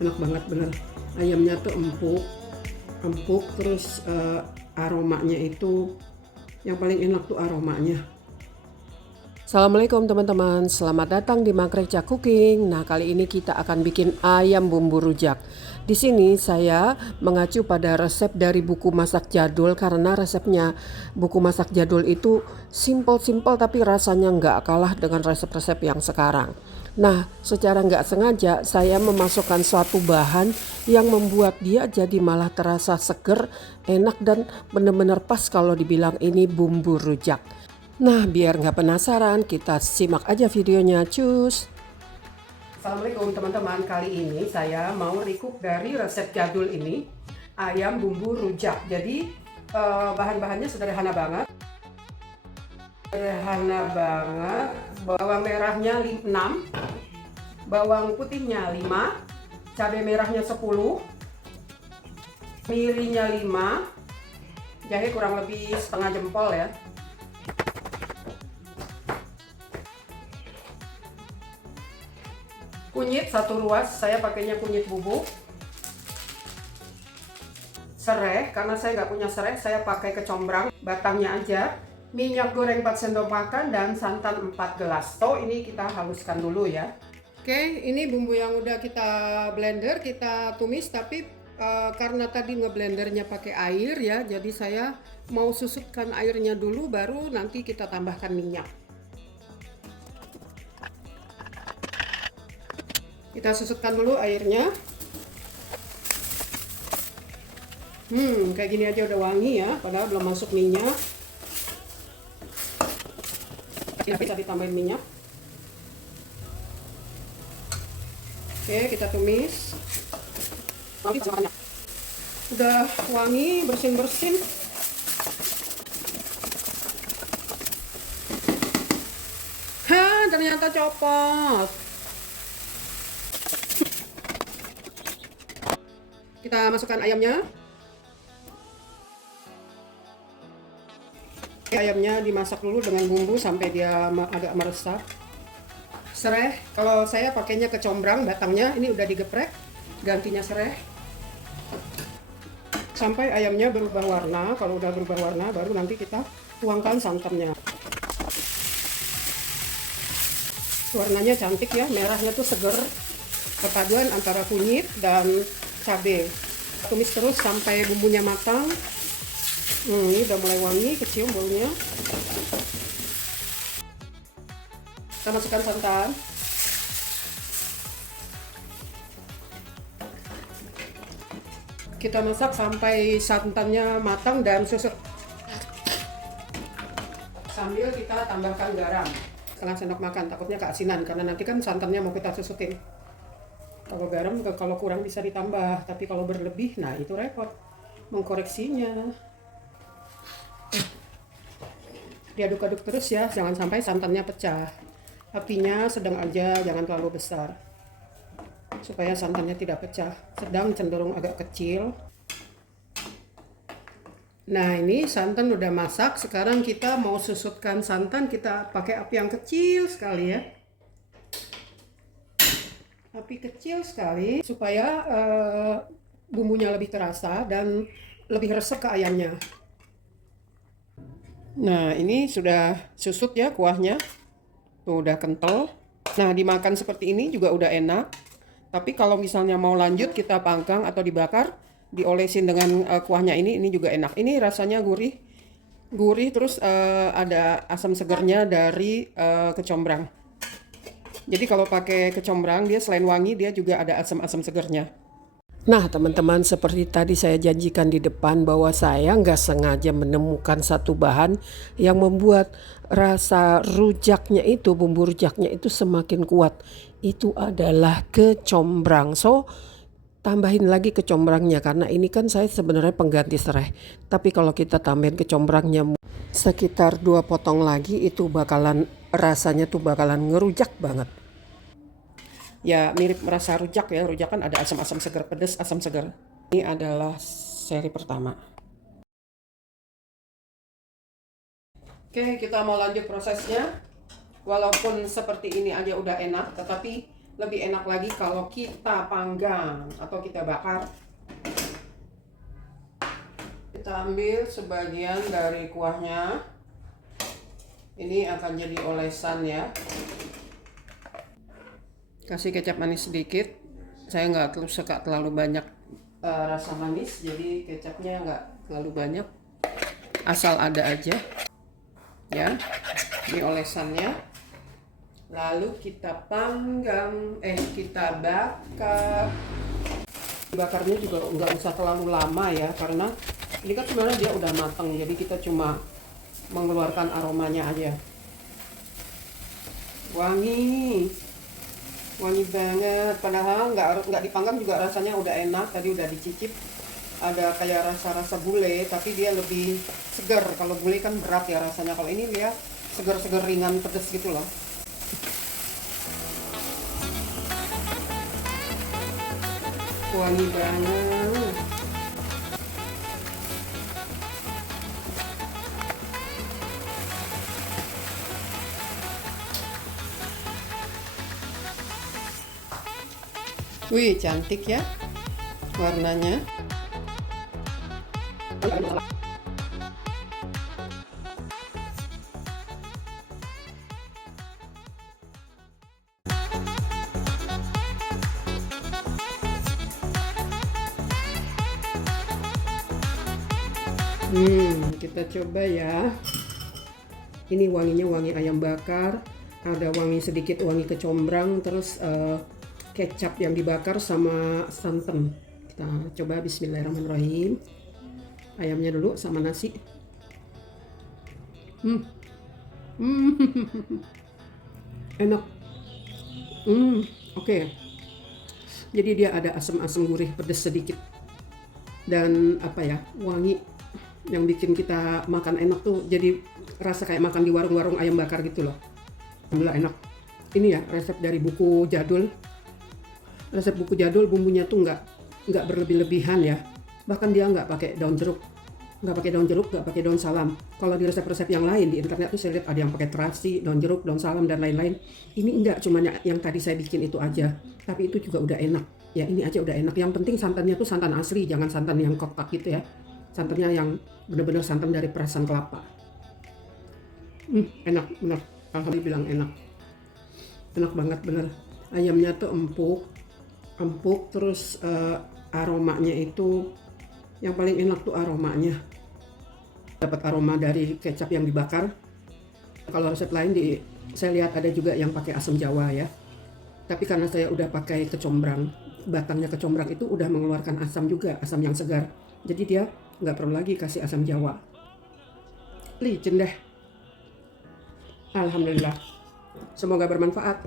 Enak banget bener. Ayamnya tuh empuk, empuk terus aromanya itu yang paling enak tuh aromanya. Assalamualaikum teman-teman, selamat datang di Makreca Cooking. Nah, kali ini kita akan bikin ayam bumbu rujak. Di sini saya mengacu pada resep dari buku masak jadul karena resepnya buku masak jadul itu simple-simple tapi rasanya nggak kalah dengan resep-resep yang sekarang. Nah, secara nggak sengaja saya memasukkan suatu bahan yang membuat dia jadi malah terasa seger, enak dan benar-benar pas kalau dibilang ini bumbu rujak. Nah, biar nggak penasaran, kita simak aja videonya, cus. Assalamualaikum teman-teman, kali ini saya mau recook dari resep jadul ini, ayam bumbu rujak. Jadi bahan-bahannya sederhana banget. Bawang merahnya 6, bawang putihnya 5, cabai merahnya 10, mirinya 5, jahe kurang lebih setengah jempol ya. Kunyit 1 ruas, saya pakainya kunyit bubuk. Serai, karena saya nggak punya serai, saya pakai kecombrang, batangnya aja. Minyak goreng 4 sendok makan dan santan 4 gelas. Ini kita haluskan dulu ya. Oke, ini bumbu yang udah kita blender, kita tumis, tapi karena tadi ngeblendernya pakai air ya, jadi saya mau susutkan airnya dulu, baru nanti kita tambahkan minyak. Kita susutkan dulu airnya. Kayak gini aja udah wangi ya, padahal belum masuk minyak. Bisa ditambahin minyak. Oke, kita tumis. Udah wangi, bersin-bersin. Ternyata copot. Kita masukkan ayamnya. Ayamnya dimasak dulu dengan bumbu sampai dia agak meresap. Serai, kalau saya pakainya kecombrang batangnya, ini udah digeprek, gantinya serai. Sampai ayamnya berubah warna, kalau udah berubah warna baru nanti kita tuangkan santannya. Warnanya cantik ya, merahnya tuh seger, perpaduan antara kunyit dan cabai. Tumis terus sampai bumbunya matang. Ini udah mulai wangi, kecium baunya. Kita masukkan santan. Kita masak sampai santannya matang dan susut. Sambil kita tambahkan garam setengah sendok makan, takutnya keasinan karena nanti kan santannya mau kita susutin. Kalau garam kalau kurang bisa ditambah, tapi kalau berlebih, nah itu repot mengkoreksinya. Diaduk-aduk terus ya, jangan sampai santannya pecah. Apinya sedang aja, jangan terlalu besar, supaya santannya tidak pecah. Sedang cenderung agak kecil. Nah, ini santan udah masak. Sekarang kita mau susutkan santan, kita pakai api yang kecil sekali ya. Api kecil sekali supaya bumbunya lebih terasa dan lebih resep ke ayamnya. Nah, ini sudah susut ya kuahnya. Tuh udah kental. Nah, dimakan seperti ini juga udah enak. Tapi kalau misalnya mau lanjut kita panggang atau dibakar, diolesin dengan kuahnya ini juga enak. Ini rasanya gurih. Gurih terus ada asam segernya dari kecombrang. Jadi kalau pakai kecombrang, dia selain wangi, dia juga ada asam-asam segernya. Nah teman-teman, seperti tadi saya janjikan di depan bahwa saya nggak sengaja menemukan satu bahan yang membuat rasa rujaknya itu, bumbu rujaknya itu semakin kuat. Itu adalah kecombrang. So, tambahin lagi kecombrangnya karena ini kan saya sebenarnya pengganti serai. Tapi kalau kita tambahin kecombrangnya sekitar 2 potong lagi, itu bakalan rasanya tuh bakalan ngerujak banget. Ya mirip merasa rujak ya, rujak kan ada asam-asam segar, pedas, asam segar. Ini adalah seri pertama. Oke, kita mau lanjut prosesnya. Walaupun seperti ini aja udah enak, tetapi lebih enak lagi kalau kita panggang atau kita bakar. Kita ambil sebagian dari kuahnya. Ini akan jadi olesan ya. Kasih kecap manis sedikit. Saya nggak suka terlalu banyak rasa manis, jadi kecapnya nggak terlalu banyak. Asal ada aja. Ya, ini olesannya. Lalu kita panggang, kita bakar. Bakarnya juga nggak usah terlalu lama ya, karena ini kan sebenarnya dia udah matang, jadi kita cuma mengeluarkan aromanya aja. Wangi banget, padahal nggak dipanggang juga rasanya udah enak. Tadi udah dicicip, ada kayak rasa gulai, tapi dia lebih segar. Kalau gulai kan berat ya rasanya, kalau ini dia segar-segar ringan, pedes gitu loh. Wangi banget. Wih, cantik ya warnanya. Kita coba ya. Ini wanginya wangi ayam bakar, ada wangi sedikit wangi kecombrang, terus kecap yang dibakar sama santan. Kita coba, bismillahirrahmanirrahim. Ayamnya dulu sama nasi. Enak. Oke. Jadi dia ada asam-asam gurih pedas sedikit. Dan apa ya, wangi yang bikin kita makan enak tuh, jadi rasa kayak makan di warung-warung ayam bakar gitu loh. Alhamdulillah enak. Ini ya resep dari buku jadul. Resep buku jadul, bumbunya tuh nggak berlebih-lebihan ya. Bahkan dia nggak pakai daun jeruk, nggak pakai daun salam. Kalau di resep-resep yang lain di internet tuh saya lihat ada yang pakai terasi, daun jeruk, daun salam dan lain-lain. Ini enggak, cuma yang tadi saya bikin itu aja. Tapi itu juga udah enak. Ya ini aja udah enak. Yang penting santannya tuh santan asli, jangan santan yang kotak gitu ya. Santannya yang benar-benar santan dari perasan kelapa. Enak bener. Alhamdulillah bilang enak. Enak banget bener. Ayamnya tuh empuk, terus aromanya itu yang paling enak tuh aromanya. Dapat aroma dari kecap yang dibakar. Kalau resep lain saya lihat ada juga yang pakai asam jawa ya. Tapi karena saya udah pakai kecombrang, batangnya kecombrang itu udah mengeluarkan asam juga, asam yang segar. Jadi dia nggak perlu lagi kasih asam jawa. Licin deh. Alhamdulillah. Semoga bermanfaat.